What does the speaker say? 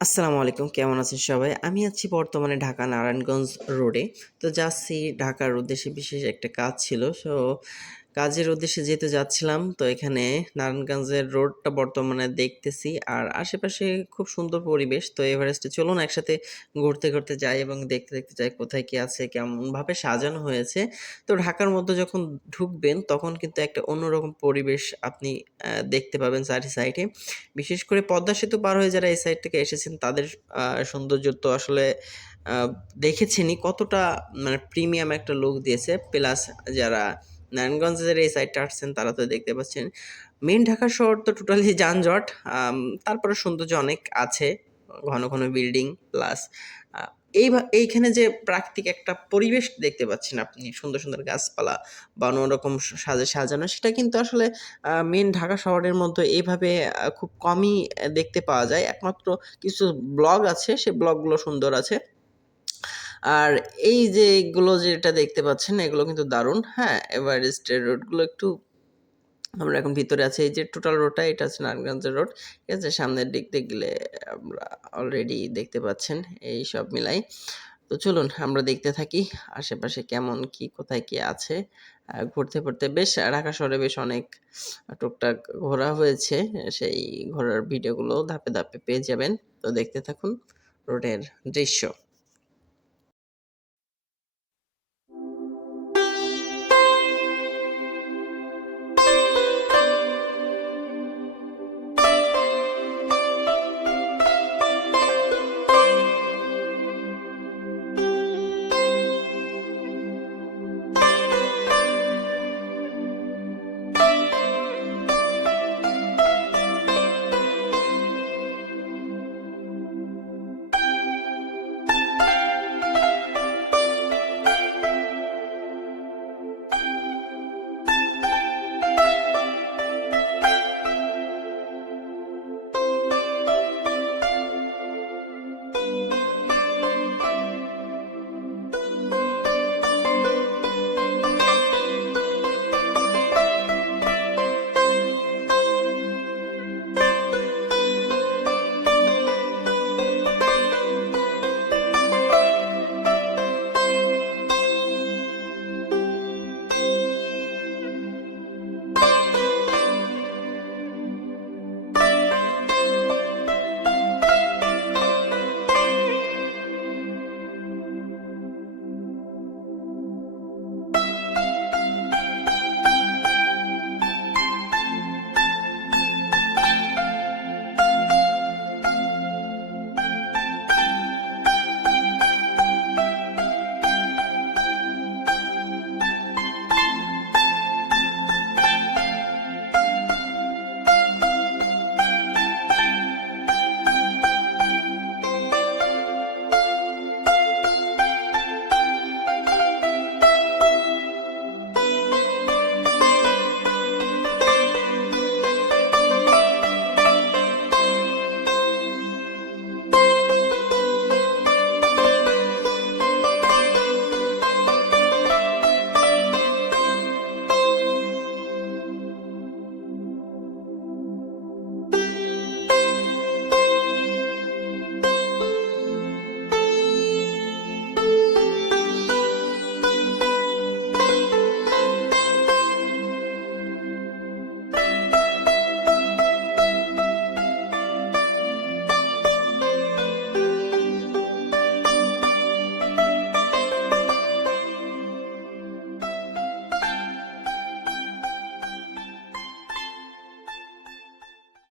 আসসালামু আলাইকুম, কেমন আছেন সবাই? আমি আছি বর্তমানে ঢাকা নারায়ণগঞ্জ রোডে। তো যাচ্ছি ঢাকার উদ্দেশ্যে বিশেষ একটা কাজ ছিল। সো কাজের উদ্দেশ্যে যেতে যাচ্ছিলাম, তো এখানে নারায়ণগঞ্জের রোডটা বর্তমানে দেখতেছি। আর আশেপাশে খুব সুন্দর পরিবেশ, তো এভারেস্টে চলুন একসাথে ঘুরতে ঘুরতে যাই এবং দেখতে দেখতে যাই কোথায় কি আছে, কেমনভাবে সাজানো হয়েছে। তো ঢাকার মধ্যে যখন ঢুকবেন, তখন কিন্তু একটা অন্যরকম পরিবেশ আপনি দেখতে পাবেন চারি সাইডে। বিশেষ করে পদ্মা সেতু পার হয়ে যারা এই সাইড থেকে এসেছেন, তাদের সৌন্দর্য তো আসলে দেখেছেনই কতটা মানে প্রিমিয়াম একটা লুক দিয়েছে। প্লাস যারা নারায়ণগঞ্জের এই সাইডটা আসছেন, তারা তো দেখতে পাচ্ছেন। মেন ঢাকা শহর তো টোটালি যানজট। তারপরে সৌন্দর্য অনেক আছে, ঘন ঘন বিল্ডিং প্লাস এই এইখানে যে প্রাকৃতিক একটা পরিবেশ দেখতে পাচ্ছেন আপনি, সুন্দর সুন্দর গাছপালা বা অন্যরকম সাজে সাজানো, সেটা কিন্তু আসলে মেন ঢাকা শহরের মধ্যে এইভাবে খুব কমই দেখতে পাওয়া যায়। একমাত্র কিছু ব্লগ আছে, সে ব্লগগুলো সুন্দর আছে। আর এই যে এগুলো যেটা দেখতে পাচ্ছেন, এগুলো কিন্তু দারুণ। হ্যাঁ এভারেস্টের রোডগুলো একটু আমরা এখন ভিতরে আছি। এই যে টোটাল রোডটা এটা হচ্ছে নারায়ণগঞ্জের রোড ঠিক আছে? সামনের দিক দিয়ে গেলে আমরা অলরেডি দেখতে পাচ্ছেন, এই সব মিলাই। তো চলুন, আমরা দেখতে থাকি আশেপাশে কেমন, কি, কোথায়, কি আছে। ঘুরতে ঘুরতে বেশ ঢাকা শহরে বেশ অনেক টুকটাক ঘোরা হয়েছে। সেই ঘোরার ভিডিওগুলো ধাপে ধাপে পেয়ে যাবেন। তো দেখতে থাকুন রোডের দৃশ্য।